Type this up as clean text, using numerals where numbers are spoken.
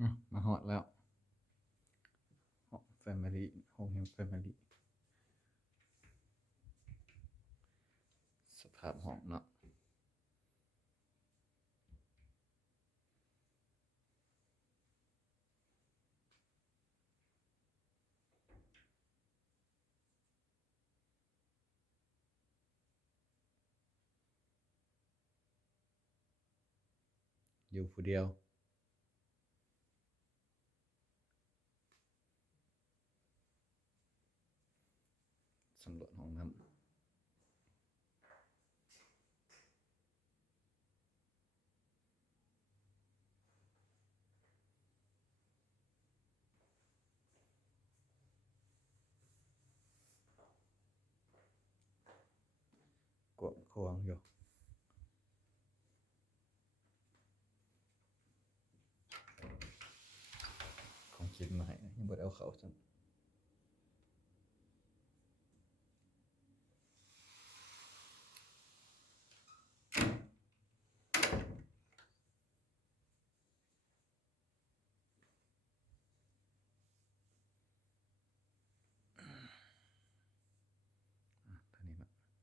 มาฮอดแล้วห้องแฟมิลี่ห้องแห่งแฟมิลี่สภาพห้องเนาะอยู่ผู้เดียวสำรวจห้องน้ำกวางควางอยู่ของกินมาให้ยังบ่ได้เอาเข้าซั่น